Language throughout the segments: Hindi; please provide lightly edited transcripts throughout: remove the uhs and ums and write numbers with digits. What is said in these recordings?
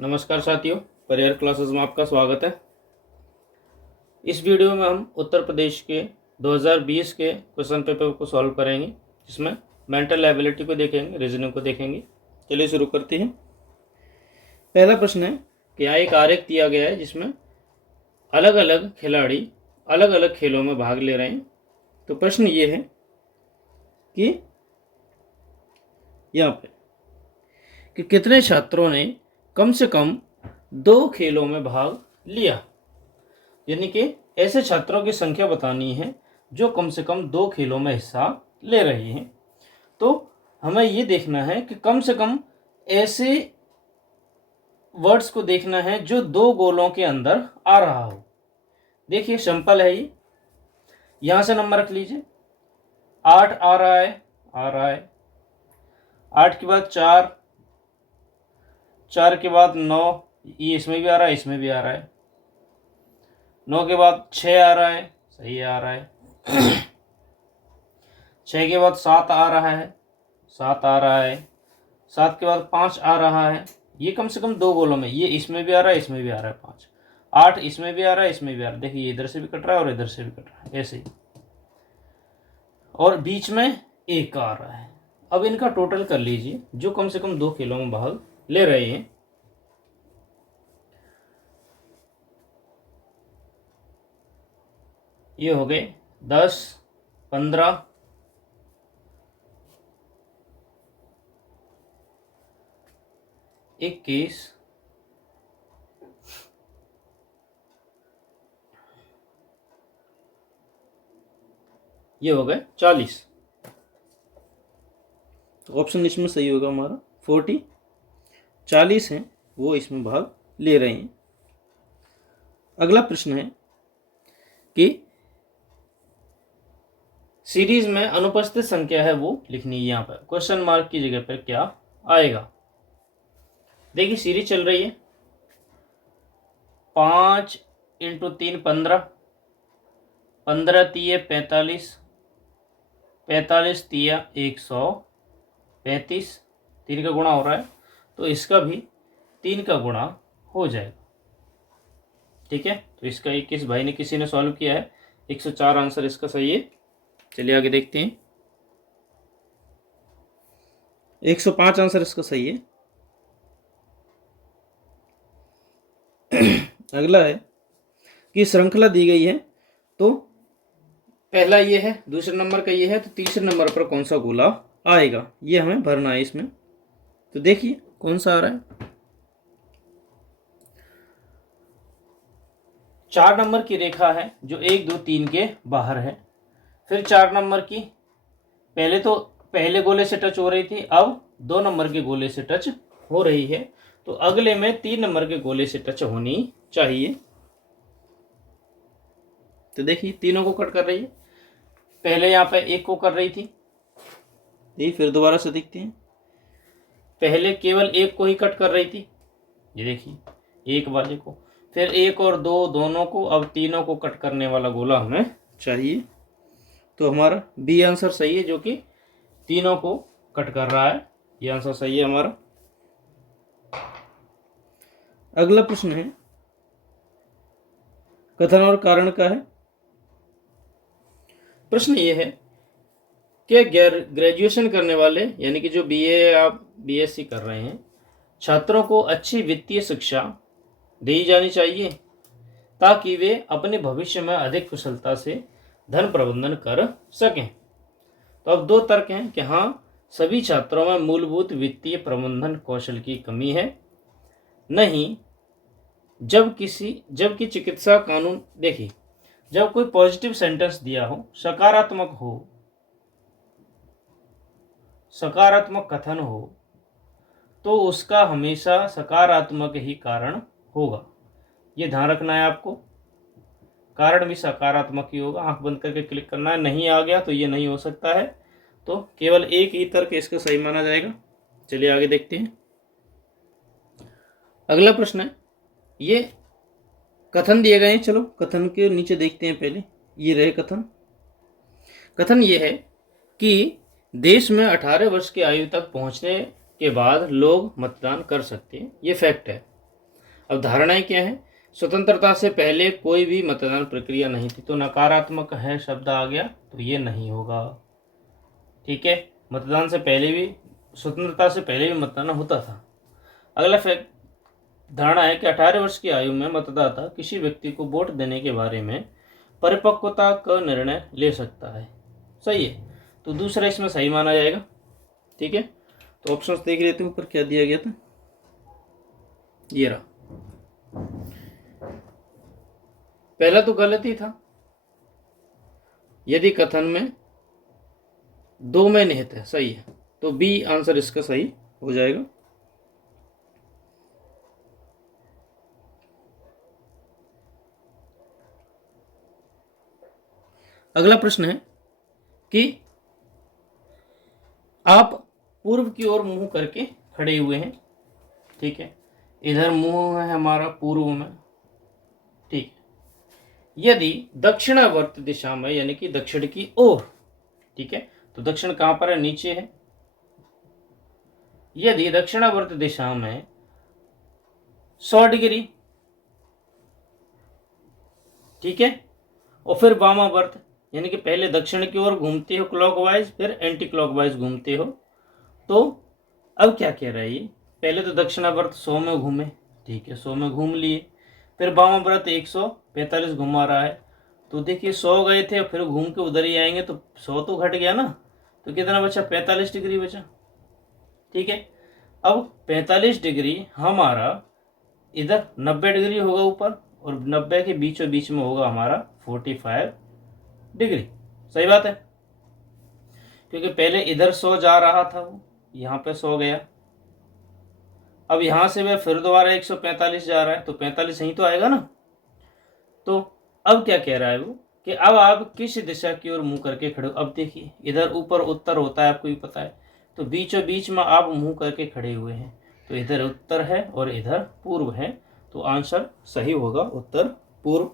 नमस्कार साथियों, परियर क्लासेस में आपका स्वागत है। इस वीडियो में हम उत्तर प्रदेश के 2020 के क्वेश्चन पेपर को सॉल्व करेंगे, जिसमें मेंटल एबिलिटी को देखेंगे, रीजनिंग को देखेंगे। चलिए शुरू करते हैं। पहला प्रश्न है कि यहाँ एक आरेख दिया गया है जिसमें अलग अलग खिलाड़ी अलग अलग खेलों में भाग ले रहे हैं। तो प्रश्न ये है कि यहाँ पे कि कितने छात्रों ने कम से कम 2 खेलों में भाग लिया, यानी कि ऐसे छात्रों की संख्या बतानी है जो कम से कम 2 खेलों में हिस्सा ले रहे हैं। तो हमें ये देखना है कि कम से कम ऐसे वर्ड्स को देखना है जो 2 गोलों के अंदर आ रहा हो। देखिए सिंपल है, ये यहां से नंबर रख लीजिए। 8 आ रहा है 8 के बाद 4 के बाद 9, ये इसमें भी आ रहा है, इसमें भी आ रहा है। 9 के बाद 6 आ रहा है, सही आ रहा है। 6 के बाद 7 आ रहा है, 7 के बाद 5 आ रहा है। ये कम से कम 2 गोलों में, ये इसमें भी आ रहा है, इसमें भी आ रहा है 5। 8 इसमें भी आ रहा है, इसमें भी आ रहा है। देखिए इधर से भी कट रहा है और इधर से भी कट रहा है, ऐसे ही। और बीच में 1 आ रहा है। अब इनका टोटल कर लीजिए जो कम से कम 2 खेलों में भाग ले रहे हैं। ये हो गए 10, 15, 21, ये हो गए 40। तो ऑप्शन इसमें सही होगा हमारा 40। 40 हैं वो इसमें भाग ले रहे हैं। अगला प्रश्न है कि सीरीज में अनुपस्थित संख्या है वो लिखनी है। यहाँ पर क्वेश्चन मार्क की जगह पर क्या आएगा। देखिए सीरीज चल रही है 5 × 3 15, 15 तिये 45, 45 तिया 135। 3 का गुणा हो रहा है तो इसका भी 3 का गुणा हो जाएगा। ठीक है, तो इसका 21 भाई ने किसी ने सॉल्व किया है। 104 आंसर इसका सही है। चलिए आगे देखते हैं। 105 आंसर इसका सही है। अगला है कि श्रृंखला दी गई है, तो पहला ये है, दूसरे नंबर का ये है, तो तीसरे नंबर पर कौन सा गोला आएगा ये हमें भरना है इसमें। तो देखिए कौन सा आ रहा है। 4 नंबर की रेखा है जो 1 2 3 के बाहर है। फिर 4 नंबर की पहले तो पहले गोले से टच हो रही थी, अब 2 नंबर के गोले से टच हो रही है। तो अगले में 3 नंबर के गोले से टच होनी चाहिए। तो देखिए तीनों को कट कर रही है। पहले यहाँ पे 1 को कर रही थी, ये फिर दोबारा से देखते हैं। पहले केवल 1 को ही कट कर रही थी, ये देखिए 1 वाले को। फिर 1 और 2 दोनों को, अब तीनों को कट करने वाला गोला हमें चाहिए। तो हमारा बी आंसर सही है, जो कि तीनों को कट कर रहा है। ये आंसर सही है हमारा। अगला प्रश्न है कथन और कारण का है। प्रश्न ये है कि ग्रेजुएशन करने वाले, यानी कि जो बीए या बीएससी कर रहे हैं, छात्रों को अच्छी वित्तीय शिक्षा दी जानी चाहिए ताकि वे अपने भविष्य में अधिक कुशलता से धन प्रबंधन कर सकें। तो अब 2 तर्क हैं कि हाँ, सभी छात्रों में मूलभूत वित्तीय प्रबंधन कौशल की कमी है। नहीं, जबकि चिकित्सा कानून, देखिए जब कोई पॉजिटिव सेंटेंस दिया हो, सकारात्मक हो, सकारात्मक कथन हो, तो उसका हमेशा सकारात्मक ही कारण होगा। ये ध्यान रखना है आपको। कारण भी सकारात्मक ही होगा। आंख बंद करके क्लिक करना है। नहीं आ गया तो ये नहीं हो सकता है। तो केवल एक ही तर्क इसका सही माना जाएगा। चलिए आगे देखते हैं। अगला प्रश्न है, ये कथन दिए गए हैं। चलो कथन के नीचे देखते हैं। पहले ये रहे कथन। कथन ये है कि देश में 18 वर्ष की आयु तक पहुंचने के बाद लोग मतदान कर सकते हैं। ये फैक्ट है। अब धारणाएं क्या है? स्वतंत्रता से पहले कोई भी मतदान प्रक्रिया नहीं थी, तो नकारात्मक है शब्द आ गया, तो ये नहीं होगा। ठीक है, मतदान से पहले भी, स्वतंत्रता से पहले भी मतदान होता था। अगला फैक्ट, धारणा है कि 18 वर्ष की आयु में मतदाता किसी व्यक्ति को वोट देने के बारे में परिपक्वता का निर्णय ले सकता है। सही है, तो दूसरा इसमें सही माना जाएगा। ठीक है, तो ऑप्शंस देख लेते हैं ऊपर क्या दिया गया था, ये रहा। पहला तो गलत ही था, यदि कथन में दो में निहित है, सही है, तो बी आंसर इसका सही हो जाएगा। अगला प्रश्न है कि आप पूर्व की ओर मुंह करके खड़े हुए हैं। ठीक है, इधर मुंह है हमारा पूर्व में। ठीक है, यदि दक्षिणावर्त दिशा में, यानी कि दक्षिण की ओर, ठीक है, तो दक्षिण कहां पर है? नीचे है। यदि दक्षिणावर्त दिशा में 100 डिग्री, ठीक है, और फिर वामावर्त, यानी कि पहले दक्षिण की ओर घूमते हो क्लॉकवाइज, फिर एंटी क्लॉकवाइज घूमते हो, तो अब क्या कह रहा है ये? पहले तो दक्षिणावर्त 100 में घूमे, ठीक है, 100 में घूम लिए, फिर वामावर्त 145 घुमा रहा है, तो देखिए 100 गए थे और फिर घूम के उधर ही आएंगे, तो 100 तो घट गया ना, तो कितना बचा? 45 डिग्री बचा। ठीक है, अब 45 डिग्री हमारा इधर 90 डिग्री होगा ऊपर, और 90 के बीचों बीच में होगा हमारा 45 डिग्री। सही बात है, क्योंकि पहले इधर 100 जा रहा था, वो यहाँ पे 100 गया, अब यहां से वह फिर दोबारा 145 जा रहा है, तो 45 यहीं तो आएगा ना। तो अब क्या कह रहा है वो कि अब आप किस दिशा की ओर मुंह करके खड़े हो? अब देखिए, इधर ऊपर उत्तर होता है, आपको भी पता है, तो बीचों बीच में आप मुंह करके खड़े हुए हैं, तो इधर उत्तर है और इधर पूर्व है, तो आंसर सही होगा उत्तर पूर्व।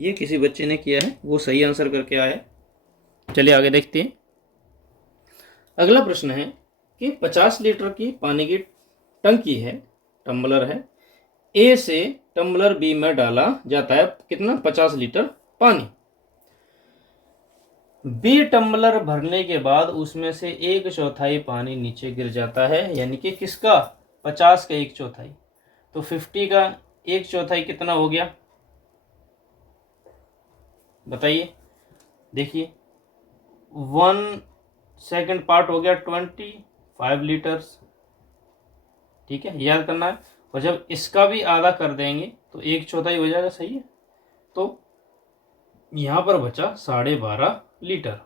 ये किसी बच्चे ने किया है, वो सही आंसर करके आया। चलिए आगे देखते हैं। अगला प्रश्न है कि 50 लीटर की पानी की टंकी है, टम्बलर है, ए से टम्बलर बी में डाला जाता है कितना? 50 लीटर पानी। बी टम्बलर भरने के बाद उसमें से 1/4 पानी नीचे गिर जाता है, यानी कि किसका? 50 का 1/4, तो 50 का 1/4 कितना हो गया? बताइए, देखिए 1 सेकंड पार्ट हो गया 25 लीटर्स। ठीक है, याद करना है, और जब इसका भी आधा कर देंगे तो 1/4 हो जाएगा। सही है, तो यहां पर बचा 12.5 लीटर।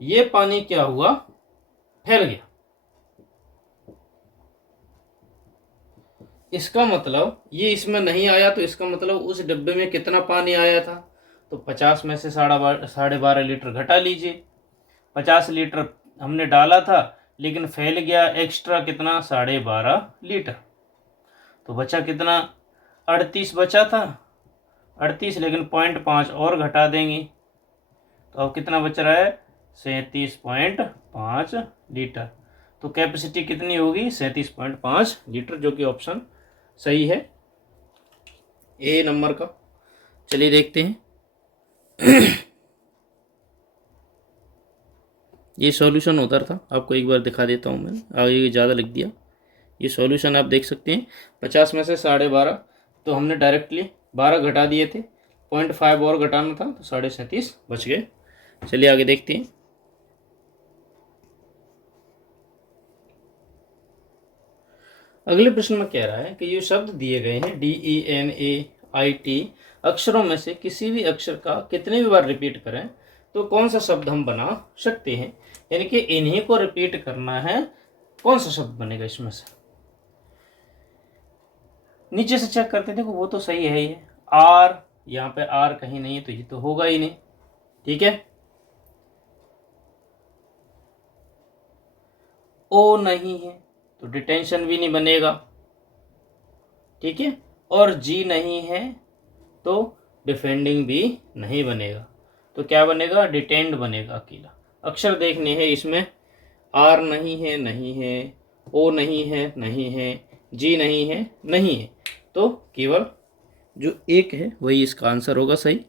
ये पानी क्या हुआ? फैल गया। इसका मतलब ये इसमें नहीं आया, तो इसका मतलब उस डिब्बे में कितना पानी आया था? तो 50 में से 12.5 लीटर घटा लीजिए। 50 लीटर हमने डाला था, लेकिन फैल गया एक्स्ट्रा कितना? 12.5 लीटर। तो बचा कितना? 38 बचा था, 38, लेकिन 0.5 और घटा देंगे, तो अब कितना बच रहा है? 37.5 लीटर। तो कैपेसिटी कितनी होगी? 37.5 लीटर, जो कि ऑप्शन सही है, ए नंबर का। चलिए देखते हैं। ये सॉल्यूशन उधर था, आपको एक बार दिखा देता हूँ, मैं आगे ज़्यादा लिख दिया। ये सॉल्यूशन आप देख सकते हैं, 50 में से 12.5, तो हमने डायरेक्टली 12 घटा दिए थे, 0.5 और घटाना था, तो 37.5 बच गए। चलिए आगे देखते हैं। अगले प्रश्न में कह रहा है कि ये शब्द दिए गए हैं DENAIT अक्षरों में से किसी भी अक्षर का कितने भी बार रिपीट करें तो कौन सा शब्द हम बना सकते हैं, यानी कि इन्हीं को रिपीट करना है, कौन सा शब्द बनेगा इसमें से? नीचे से चेक करते हैं, देखो वो तो सही है, ये आर, यहाँ पे आर कहीं नहीं है, तो ये तो होगा ही नहीं। ठीक है, ओ नहीं है तो डिटेंशन भी नहीं बनेगा। ठीक है, और जी नहीं है तो डिफेंडिंग भी नहीं बनेगा, तो क्या बनेगा? डिटेंड बनेगा अकेला। अक्षर देखने हैं इसमें, आर नहीं है, नहीं है, ओ नहीं है, नहीं है, जी नहीं है, नहीं है, तो केवल जो एक है वही इसका आंसर होगा सही।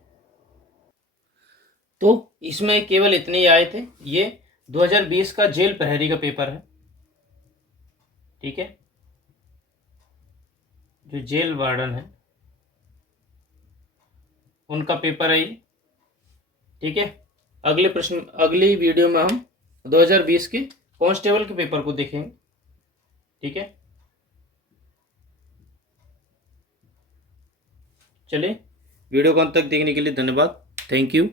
तो इसमें केवल इतने ही आए थे। ये 2020 का जेल प्रहरी का पेपर है, ठीक है, जो जेल वार्डन है उनका पेपर है ये, ठीक है। अगले प्रश्न, अगली वीडियो में हम 2020 के कांस्टेबल के पेपर को देखेंगे, ठीक है। चलिए, वीडियो को अंत तक देखने के लिए धन्यवाद। Thank you.